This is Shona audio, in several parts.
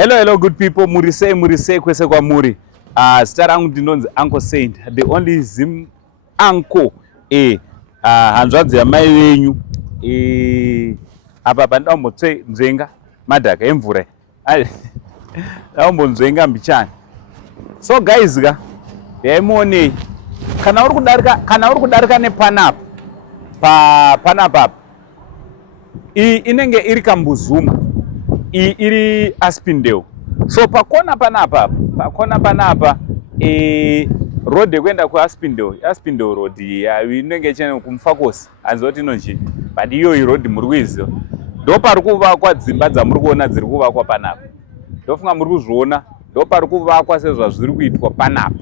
Hello, good people. Murise, kwese kwa muri. Zita rangu ndinonzi Uncle Saint, the only Zim uncle. Hanzvadzi yamai venyu. Apa pandaumbotsve nzvenga madhaka emvura. Daumbonzvenga mbichani. So guys, yaimuonei. Kana uri kudarika nepanapa. Panapa. Inenge iri Kambuzuma. Iri Aspindale. So pakona panapa road yekuenda kuAspindale road inenge chene kumfakosi anzoti inonji but iyo road muri kuiziva ndo pari kuvakwa dzimba dzamuri kuona dziri kuvakwa panapa ndofunga muri kuzviona ndo pari kuvakwa sezvazviri kuitwa panapa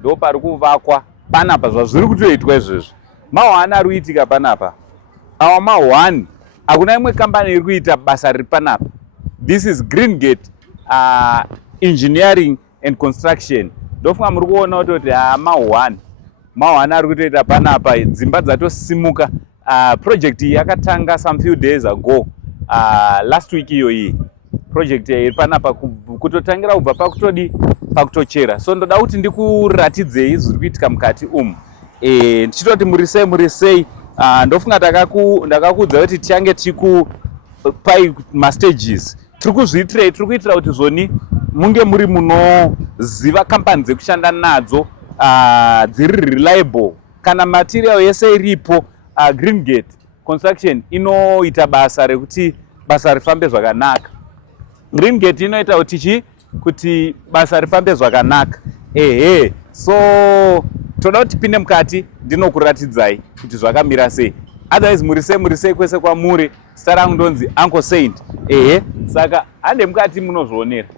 ndo pari kuvakwa panapa zvazviri kutoitwa izvezvi mahwani ari kuitika panapa awa mahwani hakuna imwe kambani iri kuita basa riri panapa. This is Green Gate Engineering and Construction. Ndofunga muri kuona kuti mahwani ari kutoita panapa dzimba dzatosimuka. Project iyi yakatanga some few days ago, last week iyoyi project iri panapa kutotangira kubva pakutochera. So ndoda kuti ndikuratidzei zviri kuitika mukati umu. Ndichitoti murisei ndofunga ndakakuudza kuti tichange pai mastages. Tiri kuitira kuti zvoni munge muri munoziva kampani dzekushanda nadzo dziri reliable. Kana material yese iripo, Green Gate Construction inoita basa rekuti basa rifambe zvakanaka. Green Gate inoita kuti basa rifambe zvakanaka. So toda kuti tipinde mukati ndinokuratidzai kuti zvakamira sei. Otherwise murisei kwese kwamuri. Zita rangu ndonzi Uncle Saint. Saka hande mukati munozvionera.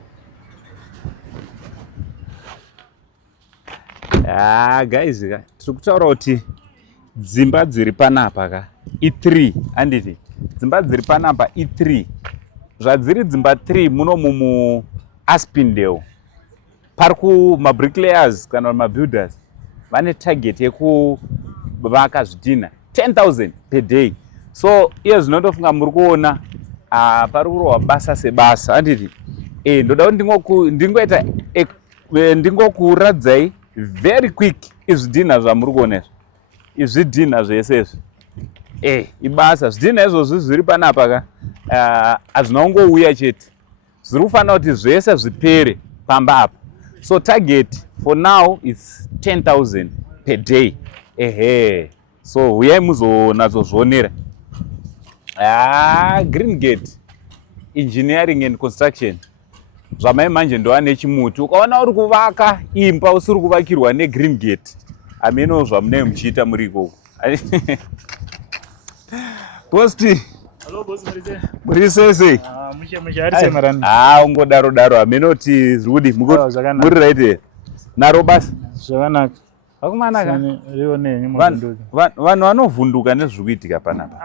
Guys, tiri kutaura kuti dzimba dziri panapa i3 handiti. Dzimba dziri panapa i3. Zvadziri dzimba 3 muno muAspindale. Pari kumabricklayers kana mabuilders vane target yekuvaka zvidhina 10,000 per day. So iyo zvinondofunga muri kuona pari kurohwa basa sebasa handiti. Ndoda kuti ndingokuradzai very quick izvidhina zvamuri kuona izvidhina zvese izvi. Ibasa zvidhina izvozvi zviri panapa hazvina kungouya chete. Zviri kufanira kuti zvese zvipere pamba apa. So target for now is 10,000 per day. So uyai muzonatsozvionera. Green Gate Engineering and Construction. Zvamai manje ndova nechimuti. Ukaona uri kuvaka imba usiri kuvakirwa neGreen Gate, ameno zvamunenge muchiita muri ikoko. Posti. Hello boss Murise. Murise. Mushe ari marani. Ungodaro amenoti zvudi muri right. Naro basa. Zvakanaka. Akumanaka. Rione nyimodondodzo. Vanhu vanovhunduka nezvikuitika panapa.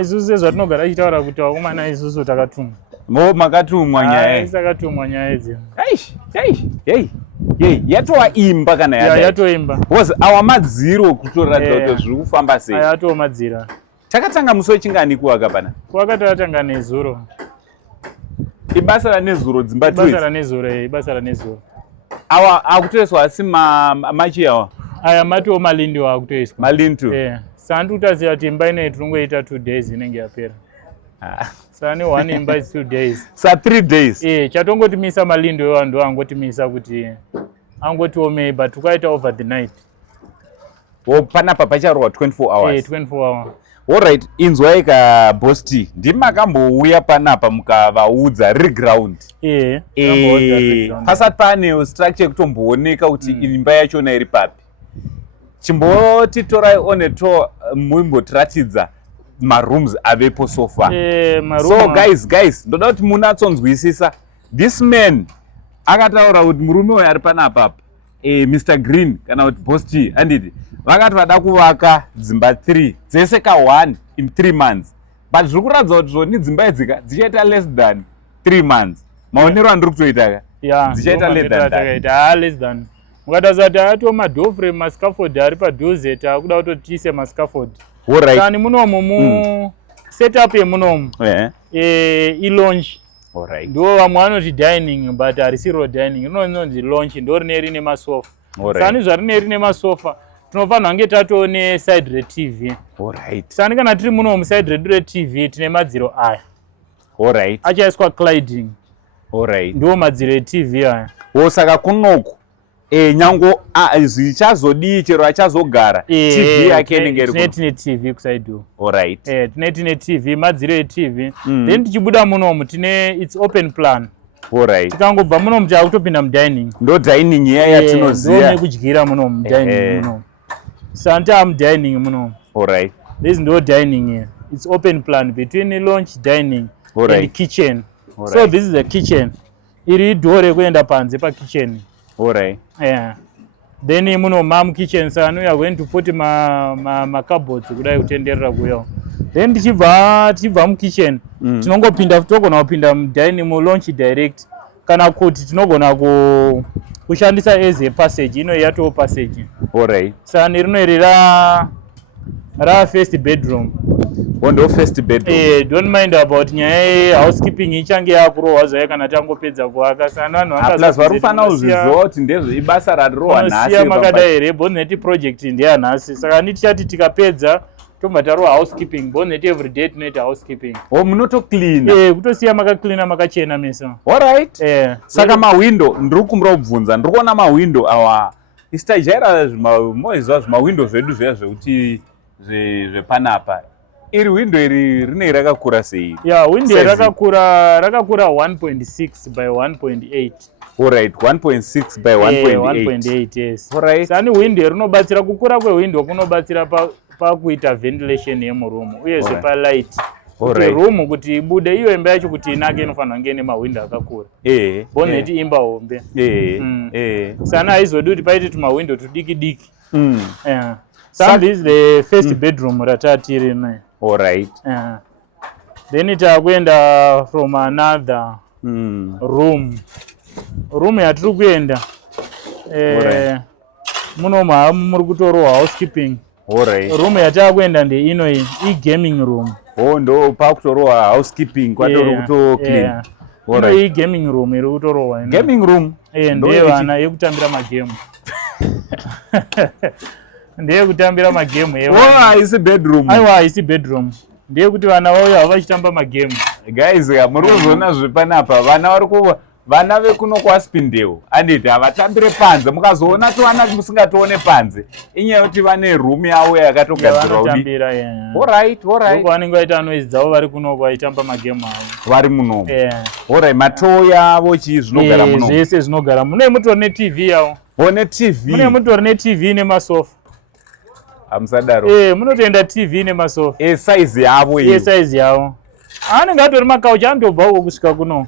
Isusu zvatinogara tichitaura kuti wakomana isusu takatumwa. Makatumwa nyaya. Takatumwa nyaya idzi. Yatova imba kana yatoimba. Was awa madziro kutoratidza kuti zviri kufamba sei. Yatova madziro. Takatanga musi wechingani kuwaka pana? Kwakatatanga nezuro. Ibasa ranezuro dzimba 2. Ibasa ranezuro. Awa akutoiswa asi machi awa. Aya matiwo malindu akutoiswa. Malindu. Sandu utaziva kuti imba ine tinongoita 2 days inenge yapera. Sani one imba is 2 days. Sa 3 days. Chatongotimisa malindu evanhu angotimisa kuti angotiomei but tukaita over the night. Panapa pacharohwa 24 hours. 24 hours. Alright, inzwai Bosti. Ndimakambouya panapa mukavaudza reground. Pasati pane structure kutombooneka kuti imba yachona iri papi. Chimbotitorai on a tour muimbotiratidza marooms avepo so far. So guys, ndoda kuti munatsonzwisisa. This man akataura kuti murume uyu ari panapa Mr. Green kana kuti Bosti handiti. Vakati vada kuvaka dzimba 3 dzese ka1 in 3 months. But zviri kuratidza kuti zvoni dzimba idzika dzichaita less than 3 months. Maonero andiri kutoita dzichaita less than. Mukataza kuti ato madoor frame mascaffold ari padhuze takuda kutotiise mascaffold. Alright. Sani munomu setup yemunomu. I launch Alright. Ndo vamwe vanoti dining but harisiro dining, rinonzi lounge, ndo rine masofa. Sani zvarine masofa tinofanira kunge tatone side re-TV. Alright. Sani kana tiri muno muside redu re-TV tine madziro aya. Alright. Achaiswa cladding. Alright. Ndo madziro e-TV aya. Saka kunoku nyango zvichazodii chero achazogara TV yake inenge iri tine TV kuside. Alright. Tine TV, madziro e-TV. Then tichibuda munomu tine it's open plan. Alright. Tikangobva munomu takutopinda mudining. Ndo dining iya yatinoziva. Ndo mekudyira munomu mudining munomu. Santa dining munomu. Alright. This ndo dining here. It's open plan between lounge, dining and kitchen. So this is the kitchen. Iri door rekuenda panze pa kitchen. Alright. Yeah. Then muno mam kitchen sanu we are going to put ma cupboards kudai kutenderera kuyo. Then tichibva mu kitchen tinongopinda togona kupinda mu dining mu lounge direct kana kuti tinogona kushandisa as a passage ino yato passage. Alright. Sani rino rira first bedroom. Ndo first bedroom. Don't mind about nyaya housekeeping ichange yakurohwa zvayo kana tangopedza kuaka. Sani vanhu plus varufana uzviziva kuti ndezvo ibasa ratirohwa nhasi. Siya makadai here bonnet project ndeyanhasi. Saka ni tichati tikapedza tobva tarohwa housekeeping. Bonnet every day tinoita housekeeping. Munotoklina. Kutosiya makacleana makachena meso. Alright. Saka mawindow ndiri kumbira kubvunza ndiri kuona mawindow awa istajaira zvimwe zvimawindo zvedu zviya zvekuti zvepanapa. Iri window iri rine rakakura sei? Window rakakura 1.6 by 1.8. Alright, 1.6 by 1.8. 1.8, yes. Alright. Sani window rinobatsira kukura kwewindow kunobatsira pakuita ventilation yemuroom uyezve palight. Kuti room kuti ibude iyo imba yacho kuti inake inofanira kunge ine mawindo akakura. Bonnet imba hombe. Sani haizodi kuti paite tumawindo tudiki diki. So this is the first bedroom ratatiri nayo. Alright. Then takuenda from another room. Room yatiri kuenda muno muri kutorohwa housekeeping. Room yatakuenda ndeino iyi gaming room. Ndo pakutorohwa housekeeping kwatori kuto clean. Iyi gaming room iri kutorohwa. Gaming room? Ndeye vana yekutambira magame. Ndeye kutambira magame. Haisi bedroom. Aiwa haisi bedroom. Ndeye kuti vana vauya hava vachitamba magame. Guys, muri kuzoona zvepanapa vana vekuno kwaSpindale anditi havatambire panze. Mukazoona tuvana musingatione panze inyaya yekuti vane room yavo yakatogadzirwa kudi. Alright. Ndoko vanenge vaita noise dzavo vari kunoko vachitamba magame avo. Vari munomu. Alright, matoo yavo chii zvinogara munomu. Zvese zvinogara. Mune mutori neTV yavo. TV. Mune mutori neTV nemasofa. Amusadaro. Munotoenda TV nemasofa. Size yavo iyi. Size yavo. Anenge atori makauchi anotobva uko kusvika kuno.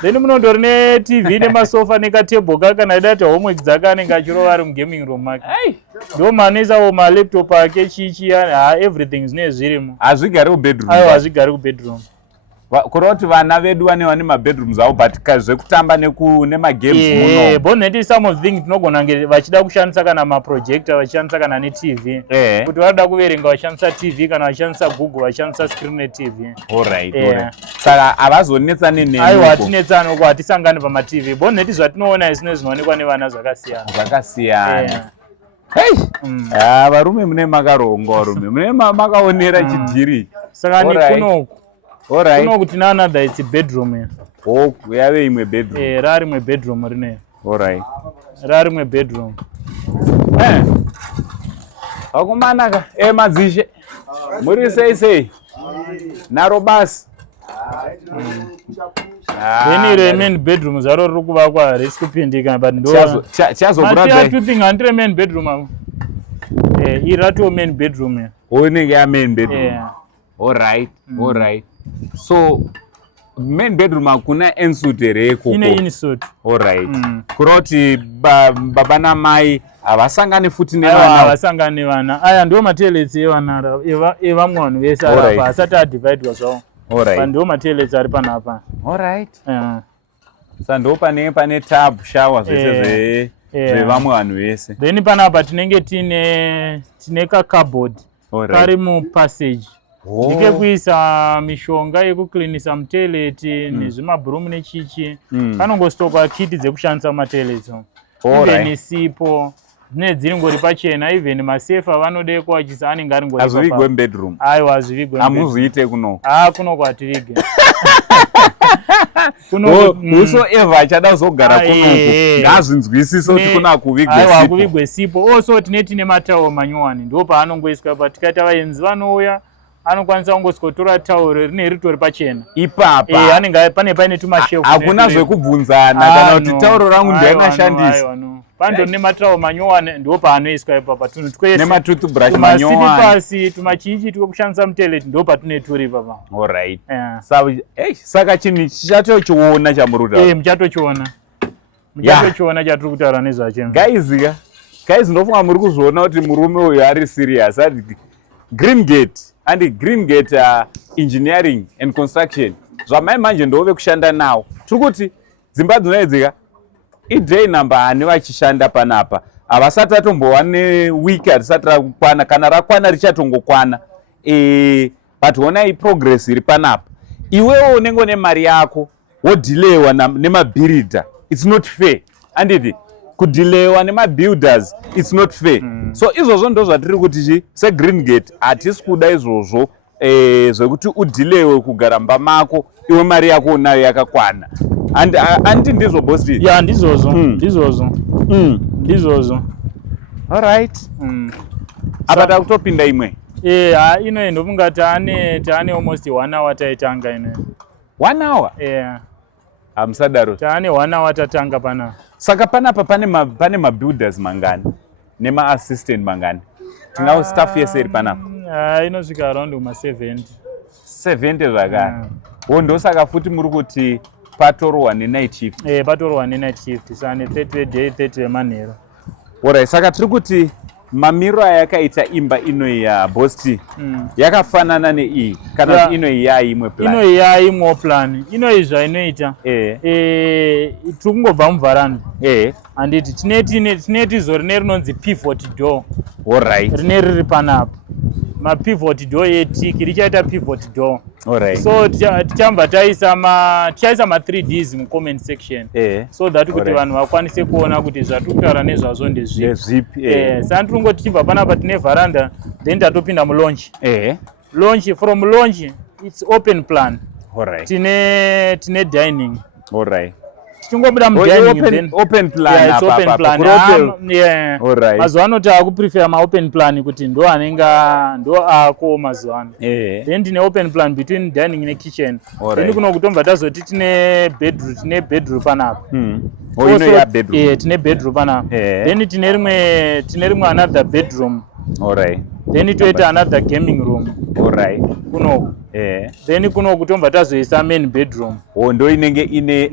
Then munotori neTV nemasofa nekatebho kake kana idati homework dzake anenge achirova ari mugaming room make. Ndo manoisawo malaptop ake chichi everything zvinenge zvirimo. Hazvigari kubedroom. Aiwa hazvigari kubedroom. Kureva kuti vana vedu vane mabedrooms avo but zvekutamba nemagames muno. Bonnet some of things tinogona kunge vachida kushandisa kana maprojector vachishandisa kana neTV. Kuti varida kuverenga vachishandisa TV kana vachishandisa Google vachishandisa screen neTV. Alright. Saka havazonetsani nemi. Aiwa hatinetsani uko hatisangani pamaTV. Bonnet zvatinoona izvino zvinoonekwa nevana zvakasiyana. Varume mune makaronga varume. Mune makaonera chidhiri. Saka ni kunoku. Alright. Kuno kuti another it's bedroom here. Yave imwe bedroom. Rari imwe bedroom rine. Alright. Rari imwe bedroom. Vakumanaka madzishe. Muri sei? Naro basi. Then the main bedroom zaro riri kuvakwa harisi kupindika but ndo. Chazokuradzai. Two thing handire main bedroom avo. Irato main bedroom here. Inenge ya main bedroom. Alright. So main bedroom hakuna ensuite reko. Ine insuite. Alright. Kuroti baba namai havasangani futi nevana. Havasangani nevana. Aya ndo matoilets evana evamwe vanhu vese apa asati adivide zvawo. Ndo matoilets ari panapa. Alright. Saka ndo pane tub shower zvese zvevamwe vanhu vese. Then panapa tinenge tine ka cupboard kari mu passage. ndikekuisa mishonga yekuklinisa mutoileti nezvimabhurumu nechichi. Kanongostokwa kiti dzekushandisa matoileti, even sipo dzine dzingori pachena, even masefa vanodekwa vachisa anenge ari ngori azvivigwe bedroom. Aiwa, azvivigwe. Hamuzoite kuno. Kuno kwativige. Whosoever achada kuzogara kunoku ngazvinzwisise kuti kuna kuvigwe sipo. Aiwa, kuvigwe sipo. Also tine matauro manyowani ndo paanongoiswa pa. Tikaita vaenzi vanouya anokwanisa kungoskotora tauro rine ritori pachena ipapa. Anenge paine tumashefu. Hakuna zvekubvunzana kana kuti tauro rangu ndaingashandisa. Pando nematauro manyowani ndo paanoiswa ipapa. Tunhu twese nematoothbrush manyowani, pasi tumachichi twekushandisa mutoileti ndo patine turi papa. Alright. Saka chinhu chichatochiona chamurutaura. Muchatochiona. Muchatochiona chatiri kutaura nezvacho. Guys, ndofunga muri kuzviona kuti murume uyu ari serious. Greengate and Greengate Engineering and Construction zvamai manje ndove kushanda nawo. Tiri kuti dzimba dzinoedzeka idhei namba ane vachishanda panapa. Havasati vatombowa newiki harisati rakwana, kana rakwana richatongokwana. But honai progress iri panapa. Iwewo unenge une mari yako wodhilewa nemabhiridha, it's not fair. Anditi kudhilewa nemabuilders, it's not fair. So izvozvo ndo zvatiri kuti seGreengate hatisi kuda izvozvo zvekuti udhilewe kugara mba mako iwe mari yako unayo yakakwana. Andi ndizvo boss? Yeah, ndizvozvo. Alright. Apa takutopinda imwe. Ino ndofunga taane almost 1 hour taitanga ino. 1 hour? Hamsadaro. Taane 1 hour tatanga pana. Saka panapa pane mabuilders mangani nema-assistant mangani? Tinao staff yese iri panapa? Inosvika around 70. 70 zvakare. Ndosaka futi muri kuti patorwa nenight shift? Patorwa nenight shift. Sane 30 day 30 manheru. Alright, saka tiri kuti mamiro ayakaita imba inoyi yaBosti yakafanana neiyi kana kuti inoyi yaimwe plan? Inoyi yaimwe plan. Inoyi zvainoita tiri kungobva muvharanda. Handiti tine tizo rine rinonzi pivot door. Alright. Rine riri panapa. Mapivot door yetiki richaita pivot door. Alright. So tichamba taisa ma 3Ds mu comment section. So that kuti vanhu vakwanise kuona kuti zvatukara nezvazvo ndezvipi. Saka tiri ngoti tichibva panapa tine vharanda then tatopinda mu launch. From launch it's open plan. Alright. Tine dining. Alright. Tingobuda mu dining then open plan. It's open plan. Alright. Mazuva ano takuprefer ma open plan kuti ndo ako mazuva ano. Then tine open plan between dining ne kitchen. Then kuno kutomba tazoti tine bedroom panapa. Ino ya bedroom. Tine bedroom panapa. Then tine rimwe another bedroom. Alright. Then toita another gaming room. Alright. Kuno. Then kuno kutomba tazoisa main bedroom. Ndo inenge ine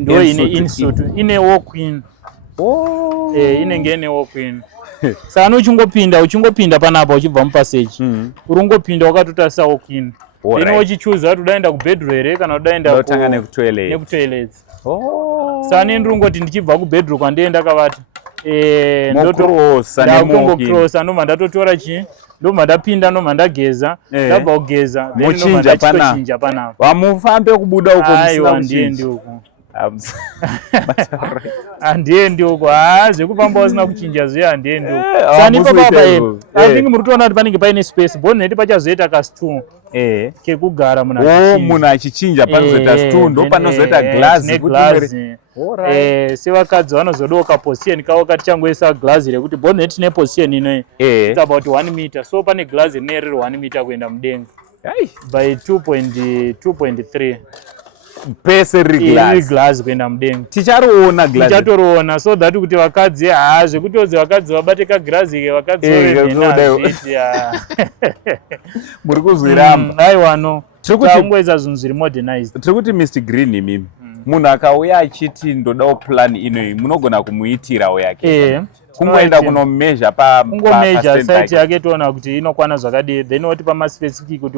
insuite. Ine walk-in. Inenge ine walk-in. Saka uchingopinda panapa uchibva mupassage. Urungopinda wakatotarisa walk-in. Then uchichuza kuti udaenda kubedroom here kana udaenda nekutoilet. Saka ndingoti ndichibva kubedroom kwandienda kavata. Ndokungocrossa ndobva ndatotora ndobva ndapinda ndobva ndageza ndabva kugeza mochinja panapa. Vamufambe kubuda uko handiendi uko. Handiendi uko. Zvekufamba usina kuchinja zviya handiendi uko. Saka ndipapapa I think muri kutoona kuti panenge paine space boneti pachazoita kastool kekugara munhu achichinja panozoita stool ndo panozoita glass. Sevakadzi vanozodawo kaposition kavo katichangoisa glazi rekuti bonnet tine position inoyi it's about 1 meter, so pane glazi rine riri 1 meter kuenda mudenga by 2.3 pese riri glazi kuenda mudenga. Tichatoriona so that kuti vakadzi zvekutodzi vakadzi vabate kagirazi vakadzi muri kuzviramba. Aiwa no takungoisa zvinhu zviri modernized. Tiri kuti Mr Green imimi munhu akauya achiti ndodawo plan inoyi munogona kumuitirawo yake kungoenda kunomeasure kungomeasure site yake toona kuti inokwana zvakadii then oti pamaspecific kuti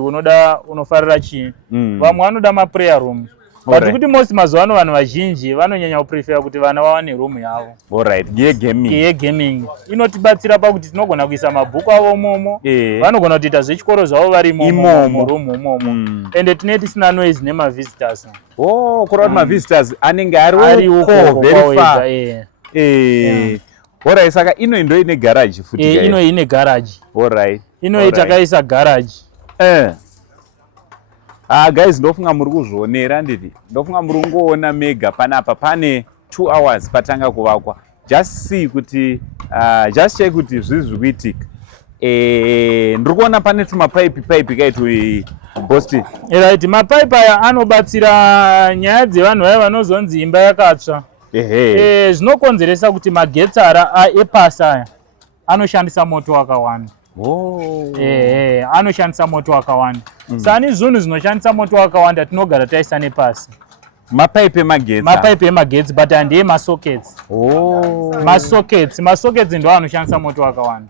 unofarira chii. Vamwe vanoda maprayer room but kuti most mazuva ano vanhu vazhinji vanonyanya kuprefer kuti vana vawane room yavo. Alright, gaming inotibatsira pakuti tinogona kuisa mabhuku avo momo, vanogona kuita zvechikoro zvavo vari mu room momo, ende tinenge tisina noise nema visitors. Kurati ma visitors anenge ari uko very far. Alright, saka ino ndo ine garage futi. Ino ine garage. Alright. Ino itakaisa garage. Guys, ndofunga muri kuzvionera nditi. Ndofunga muri kungoona mega panapa pane 2 hours patanga kuvakwa. Just see kuti just check kuti zvizvi kuitika. Ndiri kuona pane tuma pipe kaito Bosti. Right, mapipe aya anobatsira nyaya dzevanhu vaya vanozonzi imba yakatsva. Zvinokonzeresa kuti magetsi epasi aya anoshandisa moto wakawanda. Anoshandisa moto wakawanda. Sani zvinhu zvinoshandisa moto wakawanda tinogara taisa nepasi. Mapipe emagetsi but handei masockets. Masockets ndo anoshandisa moto wakawanda.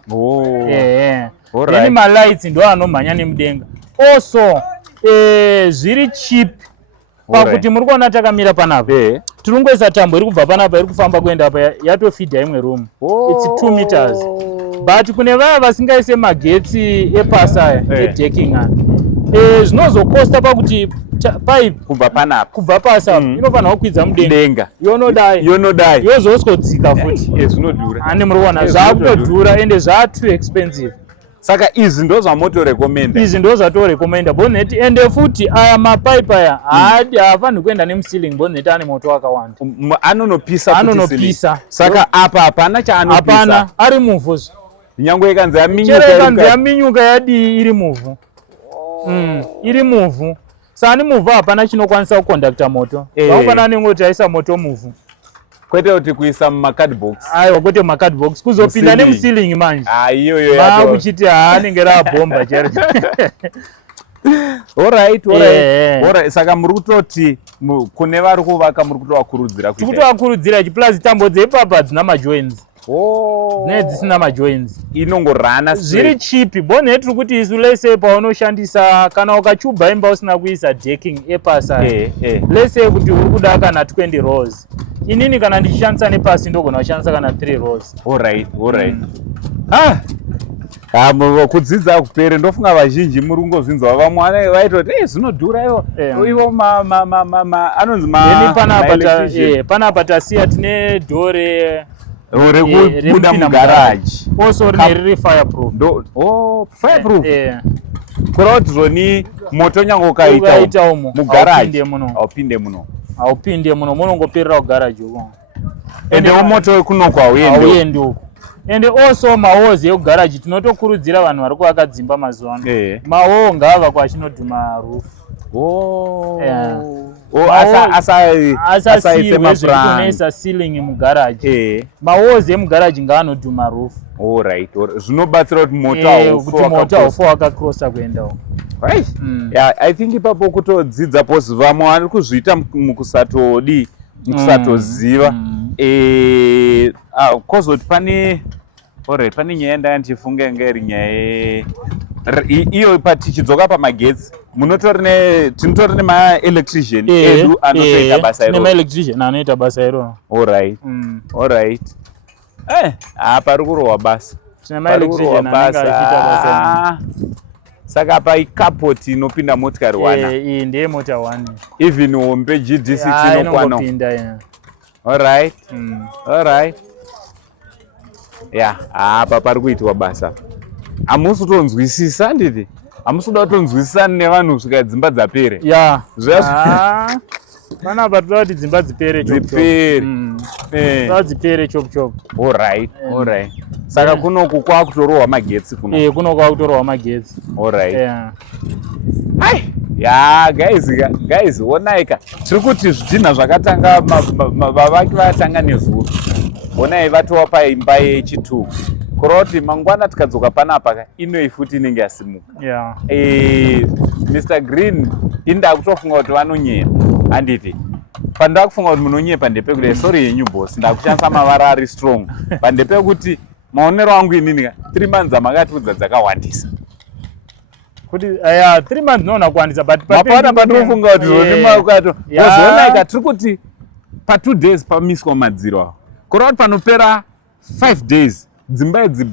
Then malights ndo anomhanya nemudenga. Also zviri cheap pakuti muri kuona takamira panapa. Tiri kungoisa tambo iri kubva panapa iri kufamba kuenda apa yatofidha imwe room. It's 2 meters. But kune vaya vasingaise magetsi epasi aya edecking aya, zvinozokosta pakuti pipe kubva pasi apa inofanira kukwidza mudenga yonodai yozoswedzika futi. Zvinodhura. Ande muri kuona zvakutodhura ende too expensive. Saka izvi ndo zvatorekomenda bonnet, ende futi aya mapipe aya haafaniri kuenda nemuceiling bonnet ane moto wakawanda. Anonopisa. Saka apa hapana chaanopisa. Hapana, ari muvhu. Nyange ikanzi yaminyuka yadii iri muvhu. Iri muvhu. Sani muvhu hapana chinokwanisa kuconducta moto. Vanofana nengoti aisa moto muvhu. Kwete kuti kuisa mumakadbox. Aiwa, kwete mumakadbox. Kuzopinda nemuceiling manje. Iyoyo yato. Kuchiti anenge rabomba chero. Alright. Saka muri kutoti kune vari kuvaka muri kutovakurudzira kuita. Kutovakurudzira plus tambo dzeipapa dzina majoints. Dzisina majoints. Inongorana zviri cheap. Bonnet tiri kuti isu lese paunoshandisa kana ukachuba imba usina kuisa decking epasi aya. Lese kuti uri kuda kana 20 rows. Inini kana ndichishandisa nepasi ndogona kushandisa kana 3 rows. Alright. Kudzidza kupere ndofunga vazhinji muri kungozvinzwa vamwe vaitoti zvinodhura ivo anonzi panapa tasiya tine dhore rekubuda mugaraji. Also riri fireproof. Fireproof. Kureva kuti zvoni moto nyange ukaita mugaraji haupinde muno munongoperera kugaraji uko. Ende moto wekunoko hauendi uko. Ende also mahozi ekugaraji tinotokurudzira vanhu vari kuvaka dzimba mazuva ano. Mahowo ngaavakwa achinodhuma roof. Asaiwe zvekunoisa ceiling mugaraji. Mahozi emugaraji ngaanodhuma roof. Zvinobatsira kuti moto haufi wakakrosa kuenda uko. I think ipapo kutodzidza pose vamwe vari kuzviita mukusatoziva. Kozoti pane nyaya ndandichifunga inge iri nyaya iyo tichidzoka pamagetsi tinotori nema-electrician edu anotoita basa iro. Nema-electrician anoita basa iro. Alright. Pari kurohwa basa. Nema-electrician anenge achiita basa. Saka apa ikapoti inopinda motikari 1. Iyi ndeye mota 1. Even hombe GD6 inokwana. Inopinda. Alright. Apa pari kuitwa basa. Hamusi kutonzwisisa nditi? Hamusi kuda kutonzwisisa nevanhu kusvika dzimba dzapere? Panapa toda kuti dzimba dzipere chop. Alright. Saka kunoku kwakutorwa magetsi kuno. Kuno kwakutorwa magetsi. Alright. Guys, onaika. Tiri kuti zvidhina zvakatanga vavaki vatanga nezuva. Onai vatova paimba yechi2. Kureva kuti mangwana tikadzoka panapa inoi futi inenge yasimuka. Mr. Green indakutofunga kuti vanonyepa. Handiti. Pandakufunga kuti munonyepa ndepekuti sorry yenyu boss, ndakushandisa mavara ari strong. Pandepekuti maonero angu inini 3 months amakatiudza dzakawandisa. kuti 3 months noona kuwanisa but mapana patofunga kuti zvonema ukato wozona ikatiri kuti pa 2 days pamiswa madziro awo kureva kuti panopera 5 days dzimba idzi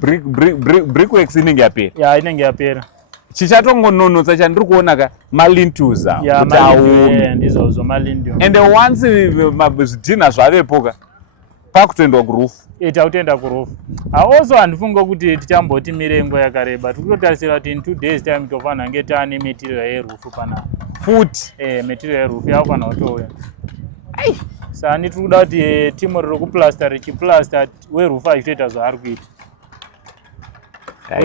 brickworks inenge yapera inenge yapera chichatongononotsa chandiri kuona ka malintels kuti aume ndizvo malindu and once zvidhina zvavepoka pakutoendwa kurufu takutoenda kurufu also handifunga kuti tichamboti mirengo yakareba tikutotarisira kuti in 2 days time tofanira kunge taane material yerufu panapa futi material yerufu yakufanira kutouya sani tiri kuda kuti timu riri kuplasta richiplasta werufu achitoita zvaari kuita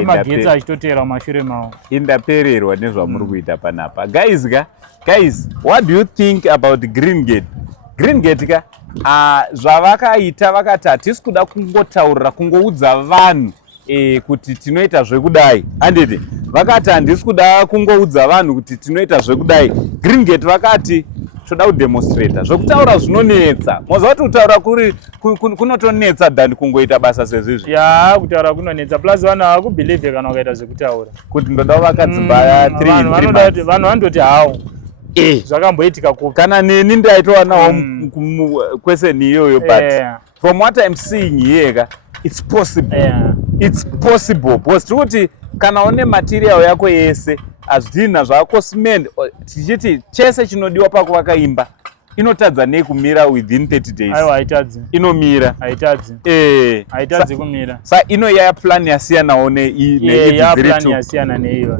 magetsi achitotera mumashure mawo indapererwa nezvamuri kuita panapa guys what do you think about green gate ka zvavakaita vakati hatisi kuda kungotaurira kungoudza vanhu kuti tinoita zvekudai handiti vakati handisi kuda kungoudza vanhu kuti tinoita zvekudai green gate vakati toda kudemonstrata zvekutaura zvinonetsa moza kuti kutaura kunotonetsa than kungoita basa sezvizvi kutaura kunonetsa plus vanhu havakubhilivhe kana ukaita zvekutaura kuti ndoda vakadzimba 3 vanhu vanototi hawo zvakamboitika kupi kana neni ndaitowanawo kweseni iyoyo but from what I'm seeing here it's possible because tiri kuti kana une material yako yese azvidhina zvako cement tichiti chese chinodiwa pakuvaka imba inotadza nekumira within 30 days haitadzi inomira haitadzi kumira ino yaya plan yasiyanawo plan yasiyana neiyo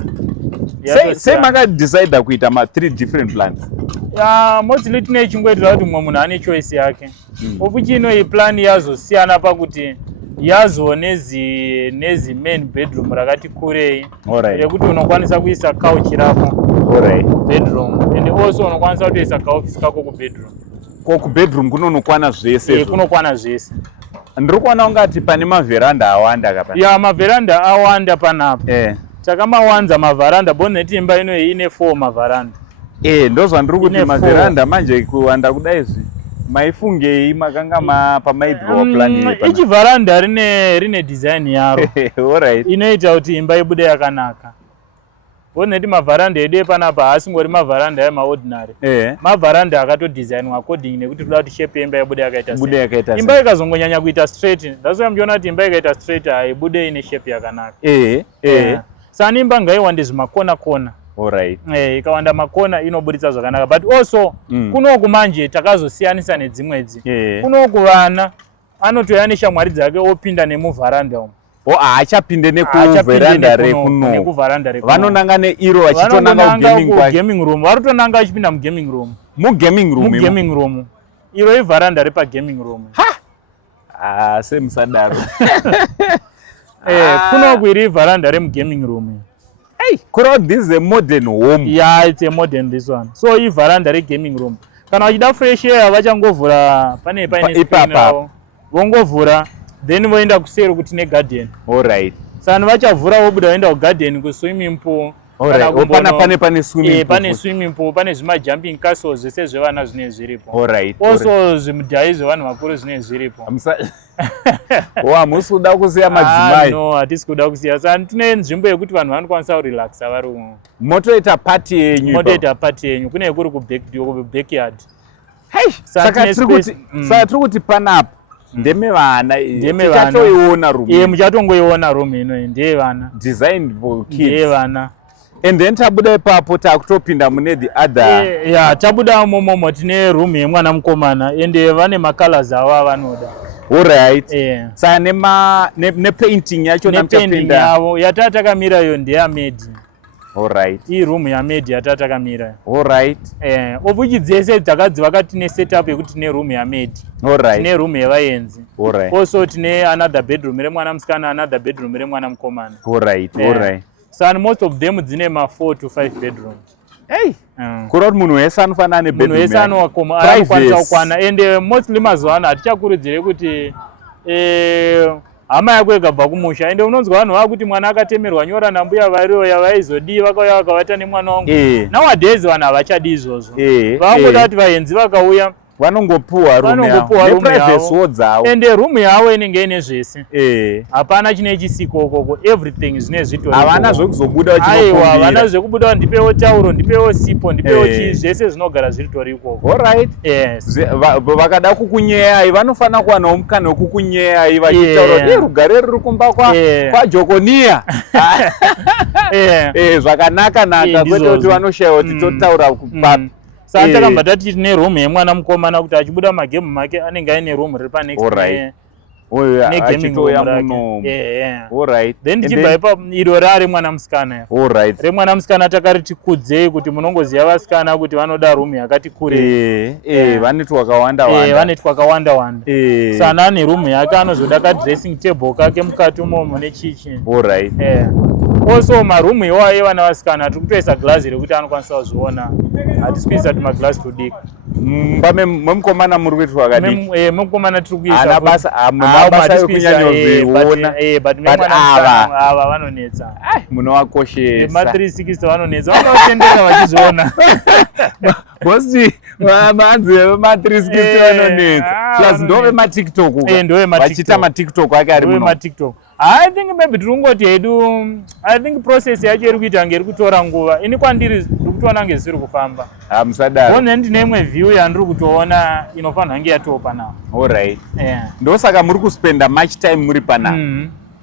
sei makadecida kuita 3 different plans mostly tine chingoitira kuti mumwe munhu ane choice yake ofuchino iyi plan yazosiyana pakuti yazo nezi main bedroom rakati kurei rekuti unokwanisa kuisa couch rako bedroom and also unokwanisa kutoisa kaofisi kako kubedroom kubedroom kunonokwana zvese kunokwana zvese ndiri kuona ungati pane mavheranda awanda kapa mavheranda awanda panapa takamawanza mavharanda boneti imba ino ine 4 mavharanda ndozvandiri kuti mavheranda manje kuwanda kudaizvi maifungei makanga pamaidhiwa plan ichi vharanda rine design yaro inoita kuti imba ibude yakanaka boneti mavharanda edu epanapa haasingori mavharanda emaordinary mavharanda akatodesignwa according nekuti toda kuti shape yemba ibude yakaita imba ikazongonyanya kuita straight that's why muchiona kuti imba ikaita straight haibude ine shape yakanaka sani imba ngaiwande zvimakona kona ikawanda makona inobuditsa zvakanaka but also kunoku manje takazosiyanisa nedzimwedzi kunoku vana anotoya neshamwari dzake opinda nemuvharanda umu haachapinde nekuvheranda rekuno vanonanga neiro vachitonanga gaming room varotonanga vachipinda mugaming room room iro ivharanda repagaming room semusadaro kunoku iri ivharanda remugaming room this is a modern home. It's a modern this one. So if veranda gaming room. Kana wachida fresh air vachangovhura pane screen ravo. Vongovhura then voenda kuseri kuti ne garden. Sani vachavhura vobuda voenda kugarden kuswimming pool. Pane swimming pool. Pane swimming pool, pane zvima jumping castles zvese zvevana zvine zviripo. Also zvimudhayi zvevanhu vakuru zvine zviripo. Hamusi kuda kusiya madzimai. No, hatisi kuda kusiya. Sani tine nzvimbo yekuti vanhu vanokwanisa kurelaxa vari umo. Motoita party yenyu. Motoita party yenyu. Kune kuri kubackyard. Saka tiri kuti panapa ndeme vana tichatoiona room. Muchatongoiona room ino ndeye vana. Designed for kids. Ndeye vana. And then tabuda ipapo takutopinda mune the other. Tabuda momo tine room yemwana mukomana ende vane macolors ava vanoda. Saka nepainting yacho nepainting yavo yatatakamira yo ndeyamedi. Iyi room yamedi yatatakamira. Ofuchi dzese dzakadziva tine setup yekuti tine room yamedi. Tine room yevaenzi. Also tine another bedroom remwana musikana, another bedroom remwana mukomana. Saka most of them dzine 4 to 5 bedrooms. Kuroti munhu wese anofanira ane bedroom. Munhu wese anokwanisa kukwana ende mostly mazuva ano hatichakurudzire kuti hama yako ikabva kumusha ende unonzwa vanhu vakuti mwana akatemerwa nyora nambuya variyo yavaizodii vakauya vakavata nemwana wangu. Nowadays vanhu havachadi izvozvo. Vangoda kuti vaenzi vakauya vanongopuwa room neprivacy dzavo ende room yavo inenge ine zvese hapana chine chisiko ukoko everything zvine zvitori havana zvekuzobuda aiwa havana zvekubuda ndipewo tauro ndipewo sipo ndipewo chii zvese zvinogara zviritori ikoko alright yes vakada kukunyeyai vanofanira kuwanawo mukana wekukunyeyai vachitaura kuti rugare ruri kumba kwaJokonia zvakanaka kwete kuti vanoshayiwa kuti totaura papi saka takamba tati tine room yemwana mukomana kuti achibuda magemu make anenge aine room riri panext then tichibva ipapo iro remwana musikana remwana musikana takariti kudzei kuti munongoziva vasikana kuti vanoda room yakati kure vane twakawanda sana ane room yake anozoda kadressing table kake mukati umomo nechichi also marumu iwayo evana vasikana tiri kutoisa glazi rekuti anokwanisa kuzviona hatisi kuisa kuti maglasi tudika mumba memukomana muri kuitwa wakadii memukomana tiri kuisa mabasa ekunyanyozviona ava vanonetsa munovakoshesa ma360 vanonetsa vanotendera vachizviona bosi vanzi vema360 vanonetsa plus ndove matiktok vachita matiktok ake ari muno I think maybe turungoti hedu I think process yacho iri kuita ngeri kutora nguva ini kwandiri ndiri kutoona nge zviri kufamba musadaro one ndine imwe view yandiri kutoona inofanira nge yatopa nawo alright ndosaka muri kuspenda much time muri panapa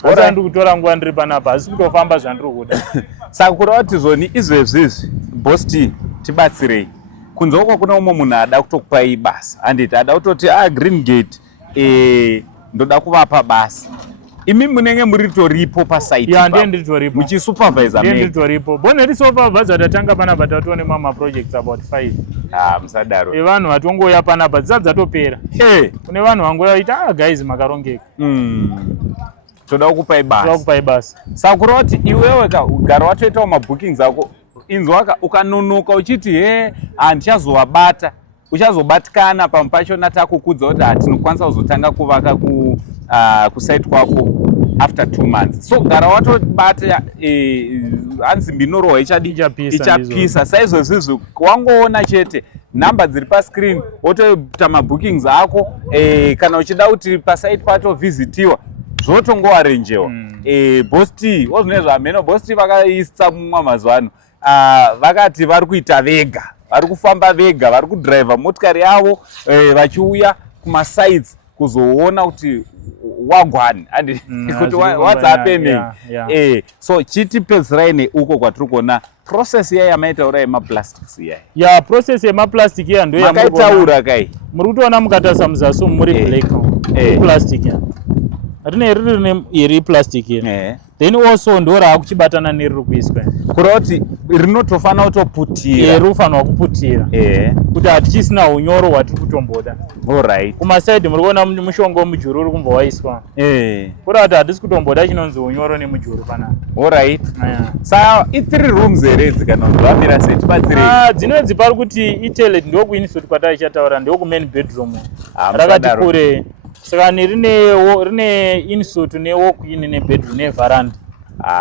ora ndiri kutora nguva ndiri panapa hazisi kutofamba zvandiri kuda saka kureva kuti zvoni izvezvizvi boss tibatsirei kunze uko kuna umwe munhu ada kutokupai basa handiti ada kutoti Green Gate ndoda kuvapa basa imi munenge muri toripo pasite muchisupervisa ndiritoripo boneri supervisor tatanga panapa tatone mama projects about 5 musadaro vanhu vatongoya panapa dzisati dzatopera kune vanhu vangoita guys makarongeka toda kukupai basa saka kureva kuti iwewe gara watoitawo mabookings ako inzwaka ukanonoka uchiti handichazovabata uchazobatikana pamwe pachona takukudza kuti hatinokwanisa kuzotanga kuvaka kusite kwako after 2 months so gara watobata hanzi mbinorohwa ichapisa saizvozvizvi wangoona chete nhamba dziri pascreen wotoita mabookings ako kana uchida kuti pasite patovhizitiwa zvotongoarenjewa boss T wozvine zvamheno boss T vakaisa mumwe mazuva ano vakati vari kuita vega vari kufamba vega vari kudhiraivha motikari yavo vachiuya kumasites kuzoona kuti wagwani kuti what's happening so chitipedzisrai neuko kwatiri kuona process iya yamaitaura yemaplastics iya process yemaplastic iya ndo makaitaura kai muri kutoona mukatarisa muzasi muri black plastic rine riri iri plastic then also ndo raakuchibatana neriri kuiswa kureva kuti rinotofanira kutoputira rinofanira kuputira kuti hatichisina unyoro hwatiri kutomboda alright kumasaidi muri kuona mushonga wemujuru uri kumbva waiswa kureva kuti hatisi kutomboda chinonzi unyoro nemujuru panapa alright saka i3 rooms here dzikanonzvamira sei tibatsirei dzinodzi pari kuti itoilet ndokuinstitute kwataichataura ndokumain bedroom rakati kure saka rine institute newalk-in nebedroom nevaranda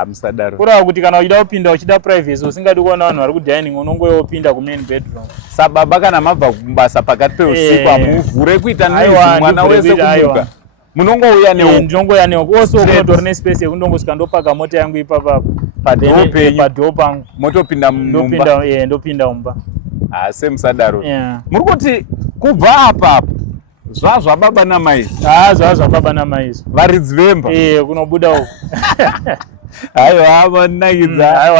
musadaro kureva kuti kana uchida kupinda uchida privacy usingadi kuona vanhu vari kudining unongoyopinda kumain bedroom sababa kana mabva kumbasa pakati peusiku hamuvhure kuita noizi mwana wese kumuka munongouya ndinongouya newo also kunotori nespace yekundongosvika ndopaka mota yangu ipapapa padhoo pangu motopinda ndopinda mumba semusadaro muri kuti kubva apapo zvazvababa namai zvazvababa namai varidzi vemba kunobuda uko aiwa vanakidza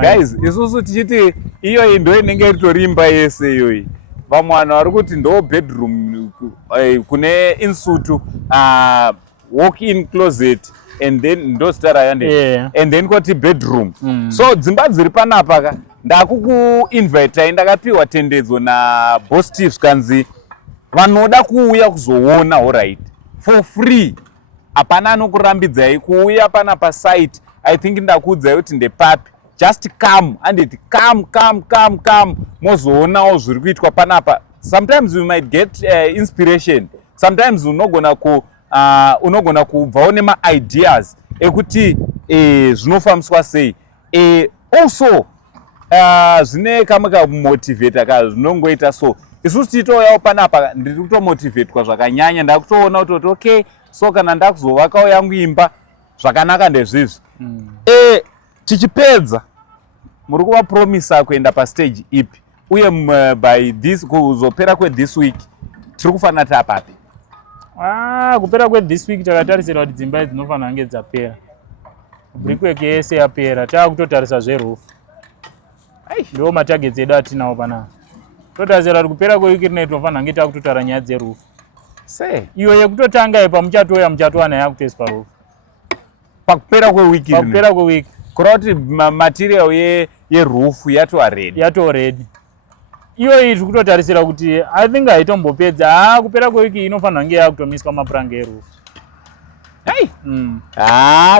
guys isusu tichiti iyoyi ndo inenge ritori imba yese iyoyi vamwe vanhu vari kuti ndo bedroom kune institute walk-in closet and then ndo zita rayo and then kwati bedroom so dzimba dziri panapa ndakukuinvitai ndakapiwa tendedzo naboss T zvikanzi vanoda kuuya kuzoona alright for free hapana anokurambidzai kuuya pana pasite I think ndakuudzai kuti ndepapi just come anditi come mozoonawo zviri kuitwa panapa sometimes you might get inspiration sometimes unogona kubvawo nema-ideas ekuti zvinofambiswa sei also zvine kamwe kamotivata zvinongoita so isusu tichitouyawo panapa ndiri kutomotivetwa zvakanyanya, ndakutoona kuti okay, so kana ndakuzovakawo yangu imba zvakanaka ndezvizvi. Tichipedza muri kuvapromisa kuenda pastage ipi, uye by this kuzopera this week tiri kufanira tapapi? Kupera this week takatarisira kuti dzimba idzi dzinofanira kunge dzapera, brickwork yese yapera, takutotarisa zveroof. Ndiwo matargets edu atinawo panapa. Totarisira kuti kupera kwewiki rino tinofanira kunge takutotaura nyaya dzeroof. Iyo yekutotanga ipa muchatowana yakuteswa roof pakupera kwewiki. Pakupera kwewiki kureva kuti material yeroof yato ready. Iyo iyi tiri kutotarisira kuti I think haitombopedza kupera kwewiki inofanira kunge yakutomiswa mapuranga eroof.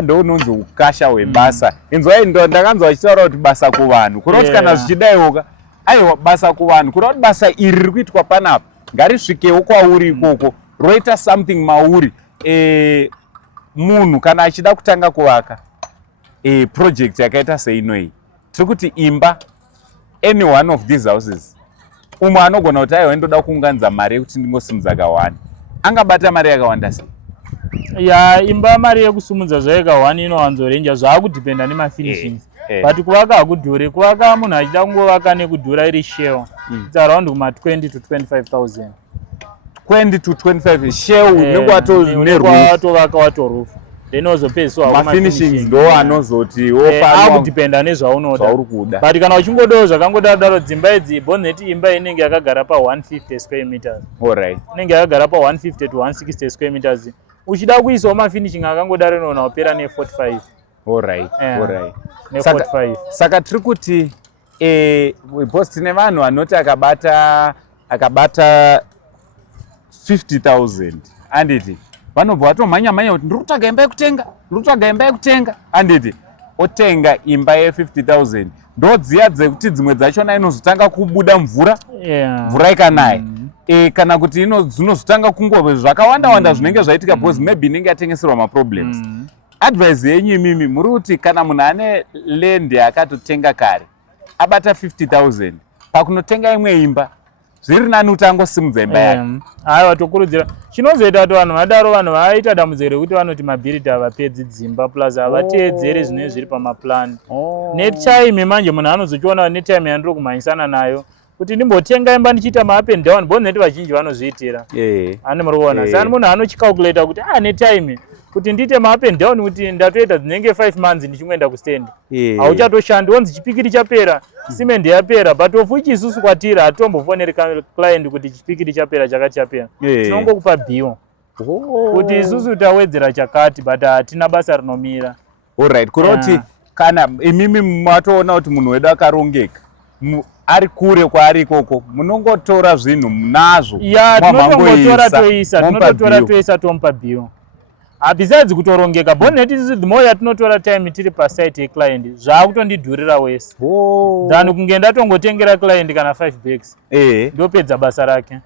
Ndounonzi ukasha hwebasa. Inzwai ndakanzwa vachitaura kuti basa kuvanhu, kureva kuti kana zvichidaiwoka aiwa basa kuvanhu, kureva kuti basa iri riri kuitwa panapa ngarisvikewo kwauri ikoko roita something mauri. Munhu kana achida kutanga kuvaka project yakaita seinoyi, tiri kuti imba any one of these houses, umwe anogona kuti aiwa ndoda kuunganidza mari yekuti ndingosimudza kawani, angabata mari yakawanda sei? Imba mari yekusumudza zvayakawani inowanzorenja, zvakudhipenda nemafinishings. But kuvaka hakudhure. Kuvaka munhu achida kungovaka nekudhura iri shell, it's around kuma 20 to 25,000. 20 to 25 shell nekwatovaka watoroof. Then ozopedziswa mafinishings ndo anozoti akudhipenda nezvaunoda. But kana uchingodawo zvakangodaro dzimba idzi, bonnet imba inenge yakagara pa 150 square meters. Alright. Inenge yakagara pa 150 to 160 square meters. Uchida kuisawo mafinishing akangodaro inoona kupera ne45. Alright. Ne45. Saka tiri kuti boss tine vanhu vanoti akabata 50,000 anditi vanobva vatomhanya kuti ndiri kutsvaga imba yekutenga, anditi otenga imba ye50,000 ndodziya dzekuti dzimwe dzachona inozotanga kubuda mvura ikanaya. Kana kuti dzinozotanga kungove zvakawanda zvinenge zvaitika because maybe inenge yatengeserwa maproblems. Advice yenyu imimi muri kuti kana munhu ane land akatotenga kare abata 50,000 pakunotenga imwe imba, zviri nani kuti angosimudza imba yake? Aiwa, tokurudzira. Chinozoita kuti vanhu vadaro, vanhu vaita dambudziko rekuti vanoti mabhiridha havapedzi dzimba plus havateedzeri zvinenge zviri pamaplan. Netime manje munhu anozochiona netime yandiri kumhanyisana nayo kuti ndimbotenga imba ndichiita ma up and down, bonnet vazhinji vanozviitira. Ani muri kuona. Saka munhu anochicalculate kuti netime kuti ndiite ma up and down kuti ndatoita dzinenge 5 months ndichimboenda kustand. Hauchatoshandi, wonzi chipikiri chapera, cement yapera, but ofuchi isusu kwatira hatombofoneri client kuti chipikiri chapera chakati chapera. Tinongokupa bill. Kuti isusu tawedzera chakati but hatina basa rinomira. Alright, kuroti kana imimi matoona kuti munhu wedu akarongeka, ari kure kwaari ikoko, munongotora zvinhu munazvo tinototora toisa tomupa bill. Besides kutorongeka, bonnet isusu the more yatinotora time tiri pasite yeclient zvakutondidhurira wese than kunge ndatongotengera client kana 5 bags ndopedza basa rake.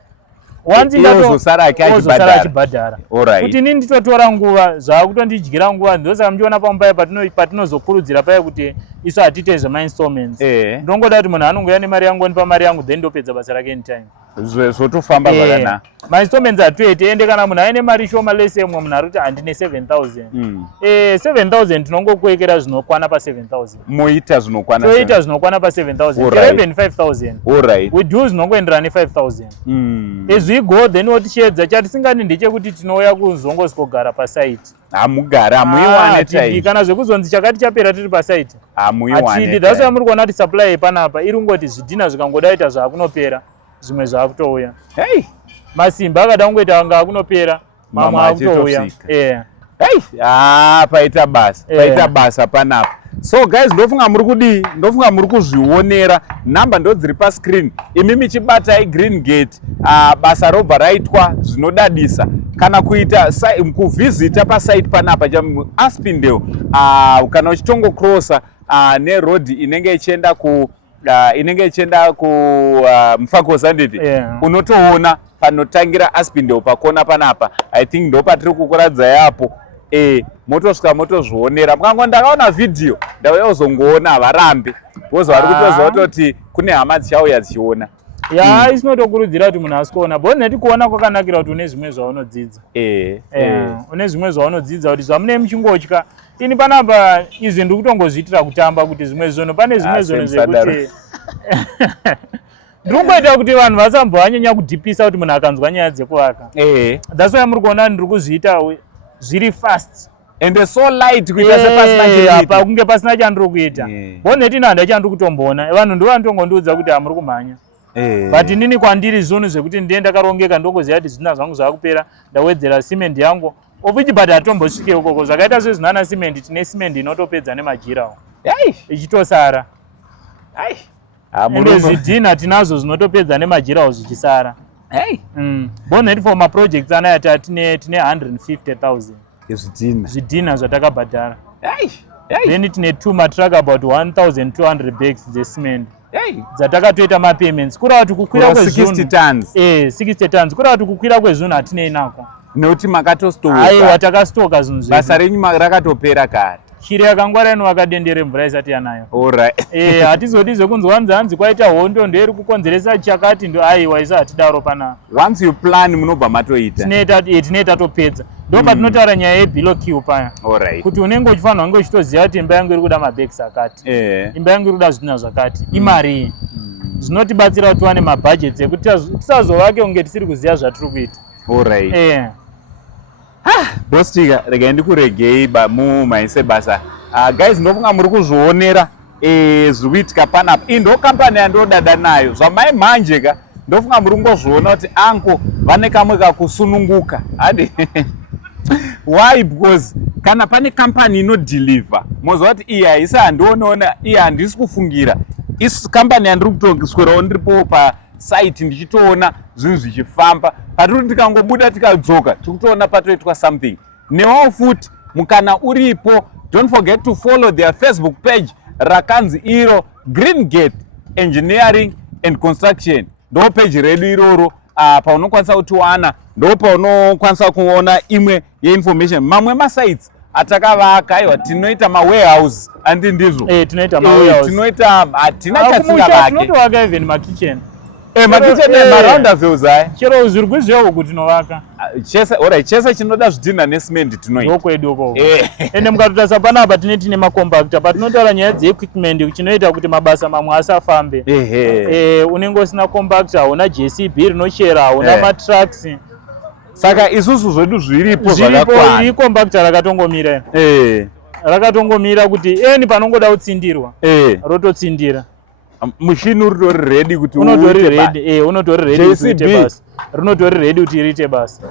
Once ozosara achibhadhara kuti inini nditotora nguva, zvakutondidyira nguva. Ndosaka muchiona pamubaya patinozokurudzira paya kuti isu hatite zvemainstallments. Ndongoda kuti munhu anongouya nemari yangu onipa mari yangu then ndopedza basa rake anytime. Zvotofamba zvakanaka. Mainstallments hatuiti, ende kana munhu aine mari shoma lese mwe munhu arikuti handine 7,000. 7,000 tinongokuwekera zvinokwana pa 7,000. Moita zvinokwana. Toita zvinokwana pa 7,000. Even 5,000. Alright. We do zvinongoenderana ne 5,000. As we go then otichedza chatisingani ndechekuti tinouya kuzongosvogara pasite. Hamugara, hamuiwane time. Kana zvekuzonzi chakati chapera tiri pasite. Hamuiwane. That's why muri kuona kuti supply panapa iri kungoti zvidhina zvikangodaita zvakunopera, zvimwe zvakutouya. Masimba akada kungoita anga akunopera, mamwe akutouya. Paita basa panapa. So guys, ndofunga muri kudii, ndofunga muri kuzvionera, namba ndo dziri pa screen. Imimi chibatai Green Gate, basa robva raitwa zvinodadisa. Kana kuita kuvhizita pa site panapa cha Aspindale, kana uchitongo crosser ne road inenge ichienda ku Mfakoza nditi, unotoona panotangira Aspindale pakona panapa. I think ndo patiri kukuradza yapo. Motosvika motozvionera. Mwangu ndakaona video ndauya uzongoona havarambe, boza vari kutoziva kuti kune hama dzichauya dzichiona. ya isinotokurudzira kuti munhu asikuona bo neti kuona kwakanakira kuti une zvimwe zvaunodzidza une zvimwe zvaunodzidza kuti zvamune muchingotya ini panapa izvi ndiri kutongozviitira kutamba kuti zvimwe zvono pane zvimwe zvono zvekuti ndiri kungoita kuti vanhu vasambonyanya kudhipisa kuti munhu akanzwa nyaya dzekuvaka that's why muri kuona ndiri kuzviita zviri fast and so light kuita sepasina apa kunge pasina chandiri kuita boneti ino handai chandiri kutomboona vanhu ndivo vanotongondiudza kuti hamuri kumhanya but inini kwandiri zvinhu zvekuti ndiye ndakarongeka ndongoziva kuti zvina zvangu zvakupera ndawedzera simend yangu ofichi but hatombosvike ikoko zvakaita sezvinana simend tine simend inotopedza nemajirawo ichitosara ende zvidhina tinazvo zvinotopedza nemajirawo zvichisara boneti for maprojects anaya tine 150,000 zvidhina zvatakabhadhara then tine 2 matraka about 1,200 bags dzesimend dzatakatoita mapayments kurava kuti kukwira kwezvinhu 60 tons kurava kuti kukwira kwezvinhu hatinei nako nekuti makatostoka aiwa takastoka zvinhu zvedu basa renyu rakatopera kare shiri yakangwara inovaka dendere mvura isati yanayo alright hatizodi zvekunzwa nzanzi kwaita hondo ndoiri kukonzeresa chakati ndo aiwa isa hatidaro pana once you plan munobva matoita tinoita topedza ndo patinotaura nyaya yebiloq paya kuti unenge uchifanira kunge uchitoziva kuti imba yangu iri kuda mabags akati imba yangu iri kuda zvidhina zvakati imari zvinotibatsira kuti tiwane mabhajets ekuti tisazovake kunge tisiri kuziva zvatiri kuita alright Bostika regai ndikuregei mumaise basa guys ndofunga muri kuzvionera zviri kuitika panapa iyi ndo kampani yandodada nayo zvamai manje ka ndofunga muri kungozviona kuti anko vane kamwe kakusununguka hadi why because kana pane kampani inodeliver moziva kuti iyi haisi handionaona iyi handisi kufungira isi kampani yandiri kutoswerawo ndiripo pasite ndichitoona zvinhu zvichifamba patiri tikangobuda tikadzoka tiri kutoona patoitwa something newawo futi mukana uripo don't forget to follow their Facebook page rakanzi iro Green Gate Engineering and Construction ndo page redu iroro paunokwanisa kutiwana ndo paunokwanisa kuona imwe yeinformation mamwe masites atakavaka aiwa tinoita mawarehouse andi ndizvo tinoita mawarehouse tinoita hatina chatisingavake tinotovaka even makitchen makitchen maroundaviews aya chero zviri kuzviyawo kuti tinovaka chese chinoda zvidhina nesimend tinoita ndokwedu ukoko ende mukatotarisa panapa tine macompactor patinotaura nyaya dzeequipment chinoita kuti mabasa mamwe asafambe unenge usina compactor hauna JCB rinochera hauna matrucks saka isusu zvedu zviripo zvakakwana iri compactor rakatongomira kuti eni panongoda kutsindirwa rototsindira mushini uritori ready kuti unotori ready kuite basa rinotori ready kuti riite basa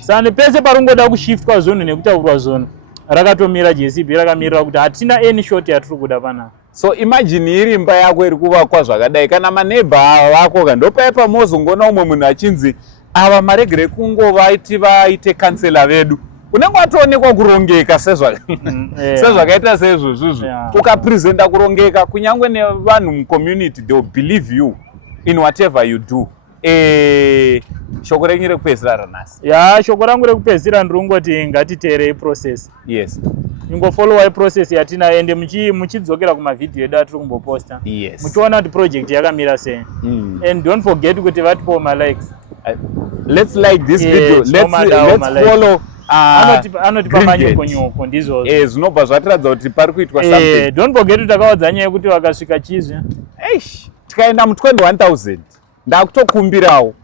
sane pese paringoda kushiftwa zvinhu nekutaurwa zvinhu rakatomira JCB rakamirira kuti hatina any short yatiri kuda panapa so imagine iri imba yako iri kuvakwa zvakadai kana maneighbor vako kandopai pamozongoona umwe munhu achinzi ava maregere kungovaiti vaite kansela vedu unenge watoonekwa kurongeka sezvakaita seizvozvizvi ukapresenta kurongeka kunyange nevanhu mucommunity they will believe you in whatever you do shoko renyu rekupedzisira ranhasi shoko rangu rekupedzisira ndirongoti ngatiteerei process ingofollowai process yatinayo ende muchidzokera kumavhidhiyo edu atiri kumboposta muchiona kuti project yakamira sei and don't forget kuti vatipo malikes let's like this video let's follow anotipa manyokonyoko ndizvozvo zvinobva zvatiradza kuti pari kuitwa something don't forget kuti takawadza nyaya yekuti vakasvika chizvi tikaenda mu21,000 ndakutokumbirawo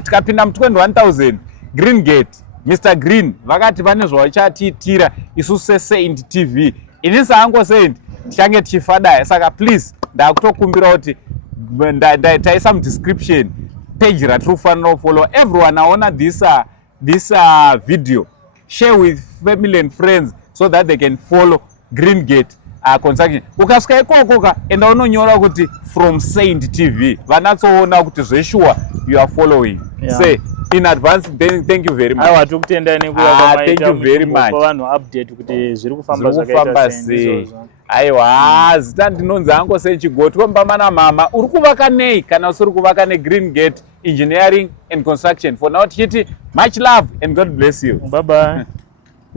tikapinda mu21,000 Green Gate Mr Green vakati vane zvavachatiitira isusu seSaint TV inisi hango Saint tichange tichifadaya saka please ndakutokumbira kuti taisa mudescription page ratiri kufanira kufollow everyone aona this video share with family and friends so that they can follow Green Gate construction ukasvika ikoko enda unonyora kuti from Saint TV vanatsoona kuti zvesure you are following say in advance thank you very much aiwa tikutendai nekuya thank you very much vanhu update kuti zviri kufamba zvakaita sei aiwa zita ndinonzi hango sechigoti wembamana mama uri kuvaka nei kana usiri kuvaka neGreen Gate Engineering and Construction for now tichiti much love and God bless you bye bye